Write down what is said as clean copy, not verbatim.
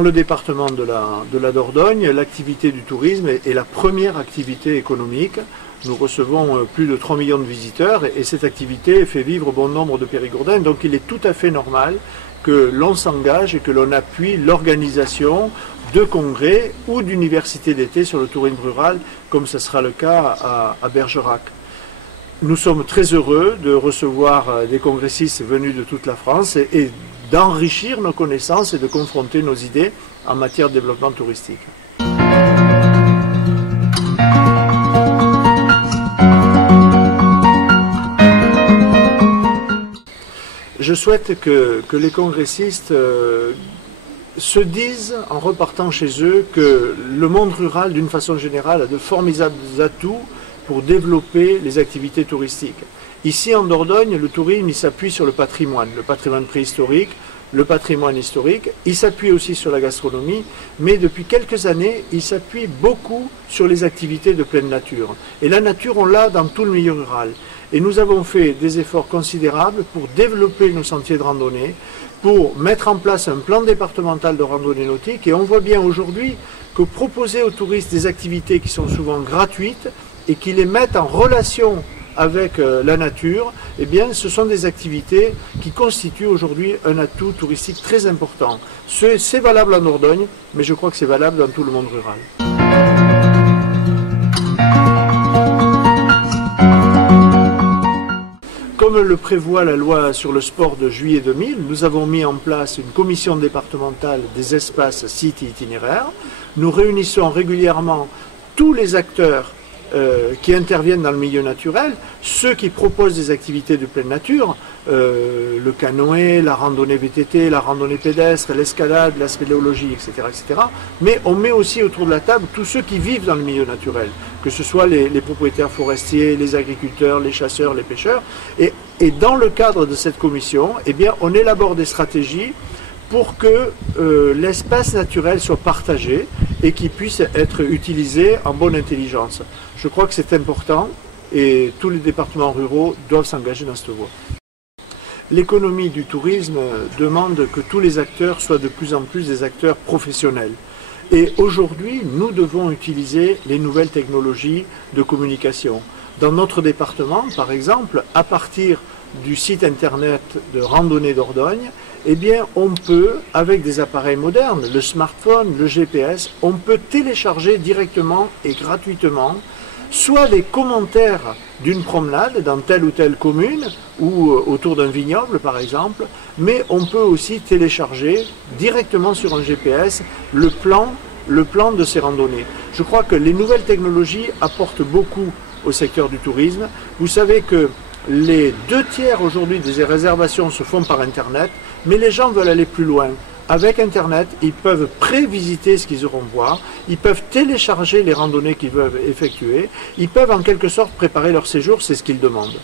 Dans le département de la Dordogne, l'activité du tourisme est la première activité économique. Nous recevons plus de 3 millions de visiteurs et cette activité fait vivre bon nombre de Périgourdins. Donc il est tout à fait normal que l'on s'engage et que l'on appuie l'organisation de congrès ou d'universités d'été sur le tourisme rural, comme ce sera le cas à Bergerac. Nous sommes très heureux de recevoir des congressistes venus de toute la France et d'enrichir nos connaissances et de confronter nos idées en matière de développement touristique. Je souhaite que les congressistes se disent, en repartant chez eux, que le monde rural, d'une façon générale, a de formidables atouts pour développer les activités touristiques. Ici, en Dordogne, le tourisme il s'appuie sur le patrimoine préhistorique, le patrimoine historique. Il s'appuie aussi sur la gastronomie, mais depuis quelques années, il s'appuie beaucoup sur les activités de pleine nature. Et la nature, on l'a dans tout le milieu rural. Et nous avons fait des efforts considérables pour développer nos sentiers de randonnée, pour mettre en place un plan départemental de randonnée nautique. Et on voit bien aujourd'hui que proposer aux touristes des activités qui sont souvent gratuites et qui les mettent en relation avec la nature, eh bien, ce sont des activités qui constituent aujourd'hui un atout touristique très important. C'est valable en Dordogne, mais je crois que c'est valable dans tout le monde rural. Comme le prévoit la loi sur le sport de juillet 2000, nous avons mis en place une commission départementale des espaces, sites et itinéraires. Nous réunissons régulièrement tous les acteurs qui interviennent dans le milieu naturel, ceux qui proposent des activités de pleine nature, le canoë, la randonnée VTT, la randonnée pédestre, l'escalade, la spéléologie, etc., etc. Mais on met aussi autour de la table tous ceux qui vivent dans le milieu naturel, que ce soit les propriétaires forestiers, les agriculteurs, les chasseurs, les pêcheurs. Et dans le cadre de cette commission, eh bien, on élabore des stratégies pour que l'espace naturel soit partagé et qu'il puisse être utilisé en bonne intelligence. Je crois que c'est important et tous les départements ruraux doivent s'engager dans cette voie. L'économie du tourisme demande que tous les acteurs soient de plus en plus des acteurs professionnels. Et aujourd'hui, nous devons utiliser les nouvelles technologies de communication. Dans notre département, par exemple, à partir du site internet de Randonnée Dordogne, eh bien, on peut, avec des appareils modernes, le smartphone, le GPS, on peut télécharger directement et gratuitement soit des commentaires d'une promenade dans telle ou telle commune ou autour d'un vignoble par exemple, mais on peut aussi télécharger directement sur un GPS le plan de ces randonnées. Je crois que les nouvelles technologies apportent beaucoup au secteur du tourisme. Vous savez que les 2/3 aujourd'hui des réservations se font par Internet, mais les gens veulent aller plus loin. Avec Internet, ils peuvent prévisiter ce qu'ils auront voir, ils peuvent télécharger les randonnées qu'ils veulent effectuer, ils peuvent en quelque sorte préparer leur séjour, c'est ce qu'ils demandent.